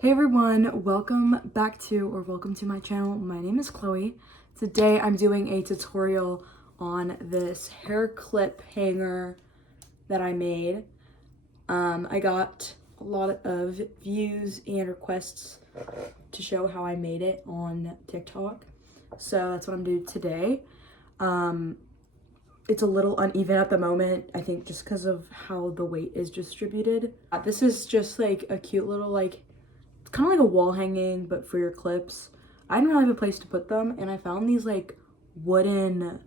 Hey everyone, welcome to my channel. My name is Chloe. Today I'm doing a tutorial on this hair clip hanger that I made. I got a lot of views and requests to show how I made it on TikTok. So that's what I'm doing today. It's a little uneven at the moment, I think just because of how the weight is distributed. This is just like a cute little it's kind of like a wall hanging, but for your clips. I didn't really have a place to put them, and I found these like wooden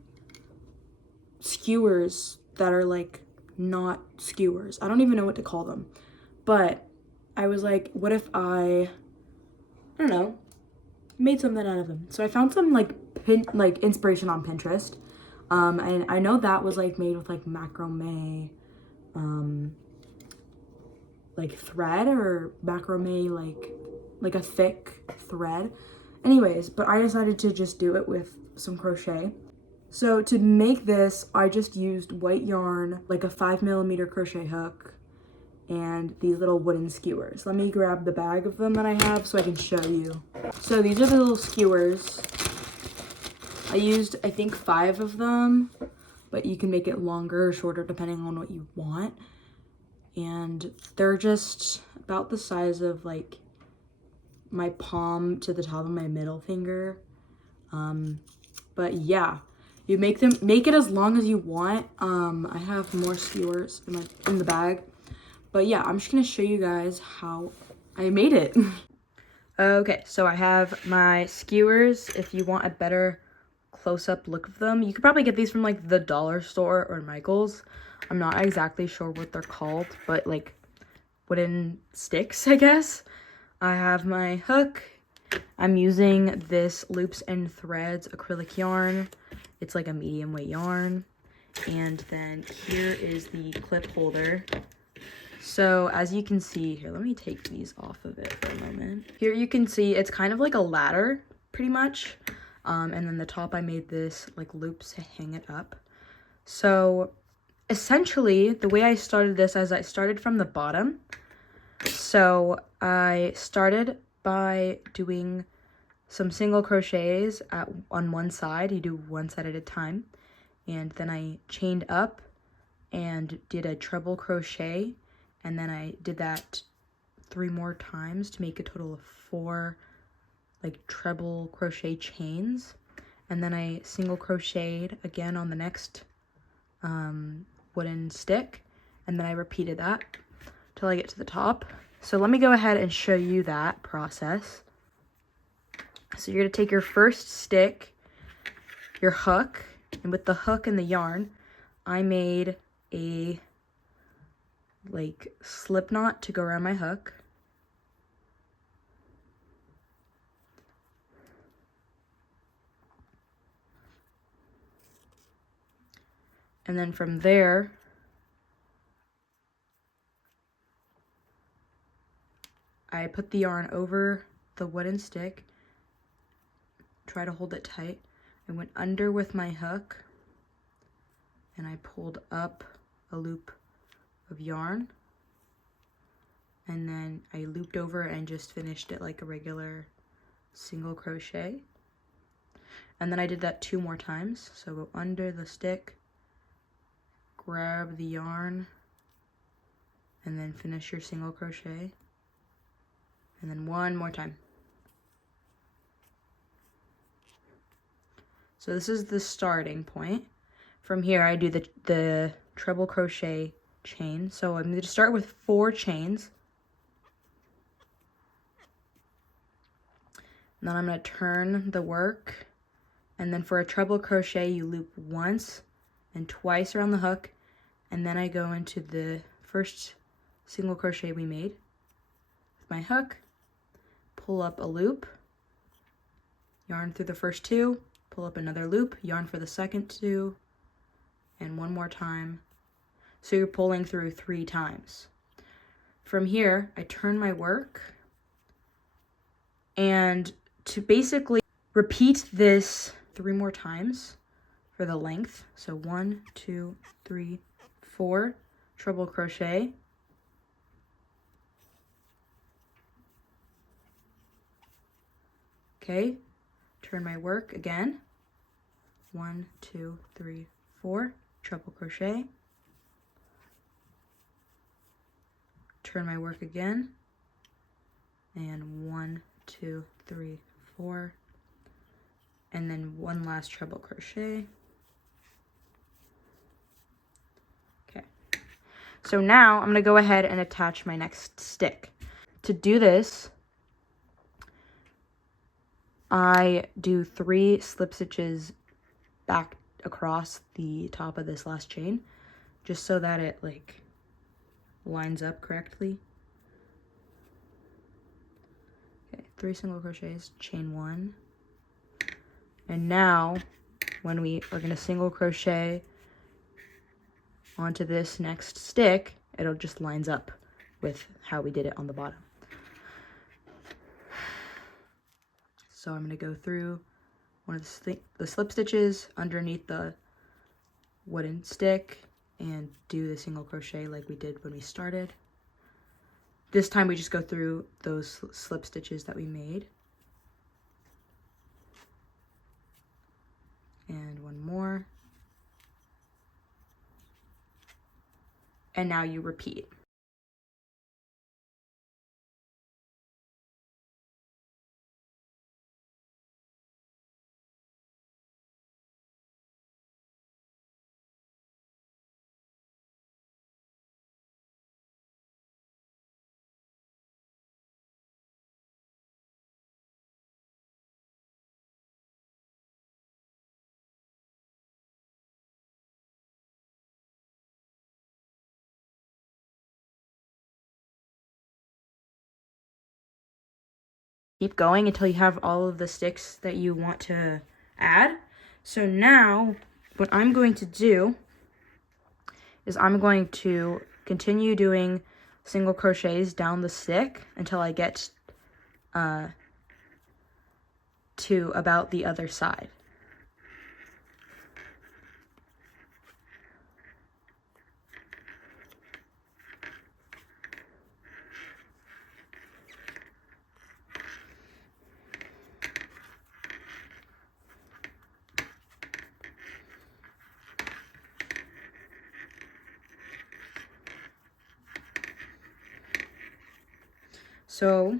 skewers that are like not skewers. I don't even know what to call them, but I was like, what if I don't know, made something out of them? So I found some like inspiration on Pinterest, and I know that was like made with like macrame, like thread or macrame like a thick thread. Anyways, but I decided to just do it with some crochet. So to make this, I just used white yarn, like a 5mm crochet hook, and these little wooden skewers. Let me grab the bag of them that I have so I can show you. So these are the little skewers. I used, I think, 5 of them, but you can make it longer or shorter depending on what you want. And they're just about the size of like my palm to the top of my middle finger. But yeah, you make it as long as you want. I have more skewers in the bag, but yeah, I'm just gonna show you guys how I made it. Okay, so I have my skewers. If you want a better close-up look of them, you could probably get these from like the dollar store or Michael's. I'm not exactly sure what they're called, but like wooden sticks, I guess. I have my hook. I'm using this Loops and Threads acrylic yarn. It's like a medium weight yarn. And then here is the clip holder. So as you can see here, let me take these off of it for a moment. Here you can see it's kind of like a ladder, pretty much. And then the top I made this like loops to hang it up. So essentially the way I started this is I started from the bottom. So I started by doing some single crochets on one side. You do one side at a time. And then I chained up and did a treble crochet. And then I did that 3 more times to make a total of 4 like treble crochet chains. And then I single crocheted again on the next wooden stick. And then I repeated that till I get to the top. So let me go ahead and show you that process. So you're gonna take your first stick, your hook, and with the hook and the yarn, I made a like slip knot to go around my hook. And then from there, I put the yarn over the wooden stick, try to hold it tight. I went under with my hook and I pulled up a loop of yarn, and then I looped over and just finished it like a regular single crochet. And then I did that 2 more times. So go under the stick, grab the yarn, and then finish your single crochet. And then 1 more time. So this is the starting point. From here, I do the treble crochet chain. So I'm going to start with 4 chains. And then I'm going to turn the work. And then for a treble crochet, you loop once and twice around the hook. And then I go into the first single crochet we made with my hook, pull up a loop, yarn through the first 2, pull up another loop, yarn for the second 2, and 1 more time. So you're pulling through 3 times. From here, I turn my work, and to basically repeat this 3 more times for the length. So 1, 2, 3, 4 treble crochet, Okay, turn my work again. 1, 2, 3, 4, treble crochet. Turn my work again, and 1, 2, 3, 4, and then one last treble crochet. Okay, so now I'm gonna go ahead and attach my next stick. To do this, I do 3 slip stitches back across the top of this last chain, just so that it like lines up correctly. Okay, 3 single crochets, chain 1, and now when we are going to single crochet onto this next stick, it'll just lines up with how we did it on the bottom. So I'm going to go through one of the slip stitches underneath the wooden stick and do the single crochet like we did when we started. This time we just go through those slip stitches that we made. And one more. And now you repeat. Keep going until you have all of the sticks that you want to add. So now what I'm going to do is I'm going to continue doing single crochets down the stick until I get to about the other side. So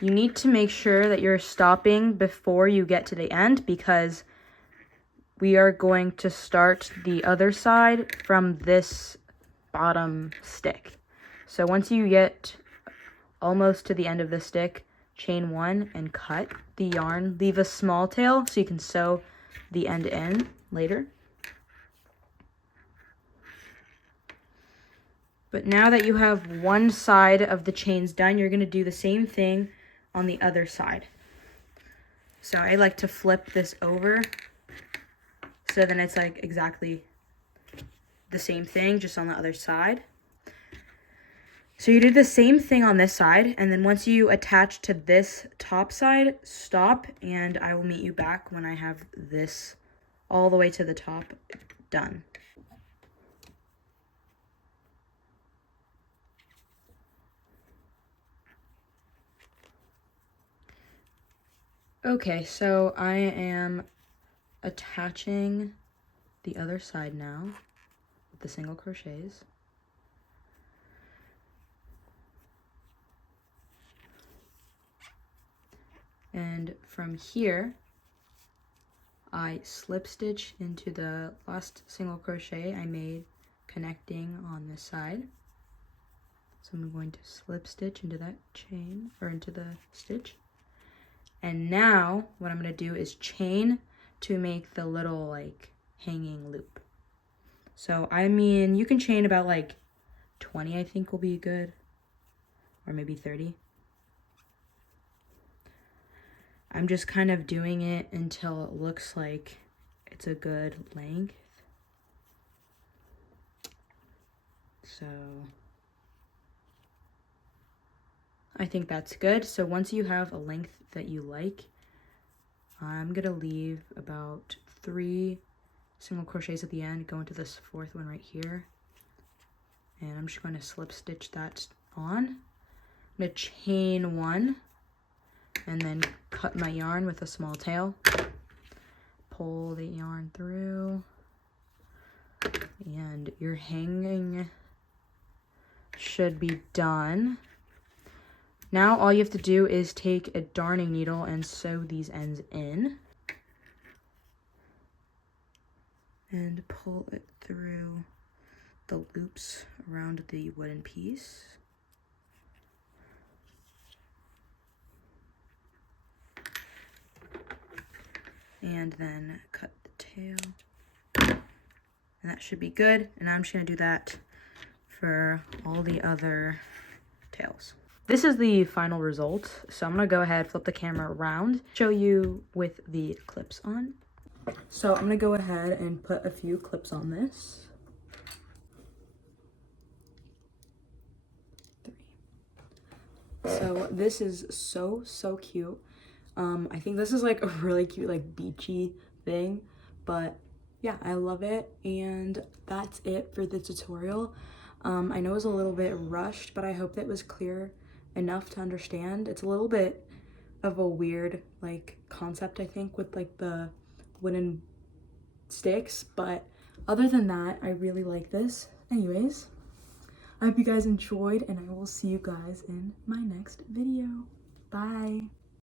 you need to make sure that you're stopping before you get to the end, because we are going to start the other side from this bottom stick. So once you get almost to the end of the stick, chain 1 and cut the yarn. Leave a small tail so you can sew the end in later. But now that you have one side of the chains done, you're going to do the same thing on the other side. So I like to flip this over so then it's like exactly the same thing, just on the other side. So you do the same thing on this side, and then once you attach to this top side, stop, and I will meet you back when I have this all the way to the top done. Okay, so I am attaching the other side now with the single crochets. And from here, I slip stitch into the last single crochet I made connecting on this side. So I'm going to slip stitch into that chain, or into the stitch. And now what I'm going to do is chain to make the little like hanging loop. So I mean, you can chain about like 20, I think will be good, or maybe 30. I'm just kind of doing it until it looks like it's a good length. So I think that's good. So once you have a length that you like, I'm gonna leave about 3 single crochets at the end, go into this 4th one right here, and I'm just going to slip stitch that on. I'm gonna chain 1, and then cut my yarn with a small tail. Pull the yarn through, and your hanging should be done. Now all you have to do is take a darning needle and sew these ends in. And pull it through the loops around the wooden piece. And then cut the tail. And that should be good. And I'm just gonna do that for all the other tails. This is the final result. So I'm gonna go ahead, flip the camera around, show you with the clips on. So I'm gonna go ahead and put a few clips on this. 3. So this is so cute. I think this is like a really cute, like beachy thing, but yeah, I love it. And that's it for the tutorial. I know it was a little bit rushed, but I hope that it was clear enough to understand. It's a little bit of a weird like concept, I think, with like the wooden sticks, but other than that, I really like this. Anyways, I hope you guys enjoyed, and I will see you guys in my next video. Bye.